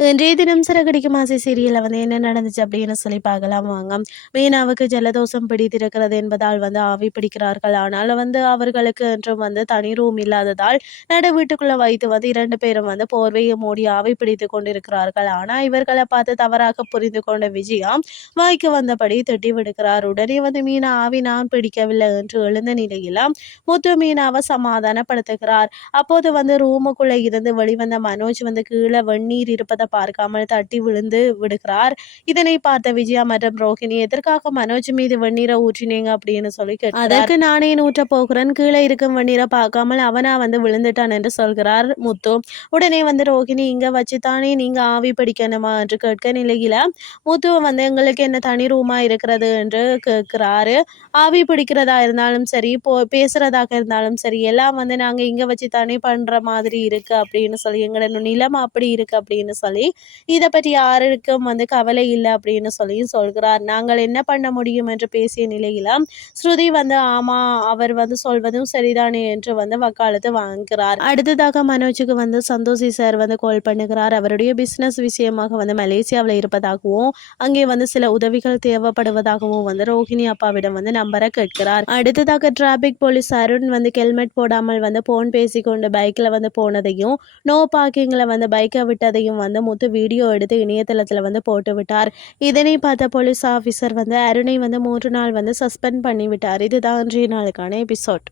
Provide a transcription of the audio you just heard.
இன்றைய தினம் சிறகடிக்கும் ஆசை சீரியலில் வந்து என்ன நடந்துச்சு அப்படின்னு சொல்லி பார்க்கலாம் வாங்க. மீனாவுக்கு ஜலதோஷம் பிடித்திருக்கிறது என்பதால் வந்து ஆவி பிடிக்கிறார்கள். ஆனால் வந்து அவர்களுக்கு என்றும் வந்து தனி ரூம் இல்லாததால் நடு வீட்டுக்குள்ள வைத்து வந்து இரண்டு பேரும் வந்து போர்வையை மூடி ஆவி பிடித்து கொண்டிருக்கிறார்கள். ஆனால் இவர்களை பார்த்து தவறாக புரிந்து கொண்ட விஜயா வாய்க்கு வந்தபடி திட்டி விடுக்கிறார். உடனே வந்து மீனா ஆவி நான் பிடிக்கவில்லை என்று எழுந்த நிலையில முத்து மீனாவை சமாதானப்படுத்துகிறார். அப்போது வந்து ரூமுக்குள்ள இருந்து வெளிவந்த மனோஜ் வந்து கீழே வெந்நீர் இருப்பதை பார்க்காமல் தட்டி விழுந்து விடுகிறார். இதனை பார்த்த விஜயா மற்றும் ரோஹிணி எதற்காக மனோஜ் மீது வெந்நீரை ஊற்றினீங்க? அப்படின்னு சொல்லி அதற்கு நானே ஊற்ற போகிறேன். கீழே இருக்கும் வெந்நீரை பார்க்காமல் அவனா வந்து விழுந்துட்டான் என்று சொல்கிறார் முத்து. உடனே வந்து ரோஹிணி இங்க வச்சு தானே நீங்க ஆவி பிடிக்கணுமா? என்று கேட்க நிலையில முத்து வந்து எங்களுக்கு என்ன தனி ரூமா இருக்கிறது? என்று கேட்கிறாரு. ஆவி பிடிக்கிறதா இருந்தாலும் சரி போ பேசுறதாக இருந்தாலும் சரி எல்லாம் வந்து நாங்க இங்க வச்சு தானே பண்ற மாதிரி இருக்கு அப்படின்னு சொல்லி எங்களோட நிலம் அப்படி இருக்கு அப்படின்னு சொல்லி இதை பற்றி யாருக்கும் வந்து கவலை இல்லை அப்படின்னு சொல்லி சொல்கிறார். நாங்கள் என்ன பண்ண முடியும் என்று பேசிய நிலையில ஸ்ருதி வந்து ஆமா அவர் வந்து சொல்வதும் சரிதானே என்று வந்து வக்காலத்து வாங்குகிறார். அடுத்ததாக மனோஜுக்கு வந்து சந்தோஷி சார் வந்து கால் பண்ணுகிறார். அவருடைய பிசினஸ் விஷயமாக வந்து மலேசியாவில் இருப்பதாகவும் அங்கே வந்து சில உதவிகள் தேவைப்படுவதாகவும் வந்து ரோஹிணி அப்பாவிடம் வந்து நம்பரை கேட்கிறார். அடுத்ததாக டிராபிக் போலீஸ் அருண் வந்து ஹெல்மெட் போடாமல் வந்து போன் பேசிக்கொண்டு பைக்கில் வந்து போனதையும் நோ பார்க்கிங்கில் வந்து பைக்கை விட்டதையும் வந்து முத்து வீடியோ எடுத்து இணையதளத்தில் வந்து போட்டு விட்டார். இதனை பார்த்த போலீஸ் ஆஃபீஸர் வந்து அருணை வந்து மூன்று நாள் வந்து சஸ்பெண்ட் பண்ணி விட்டார் இதுதான் அன்றைய நாளுக்கான எபிசோட்.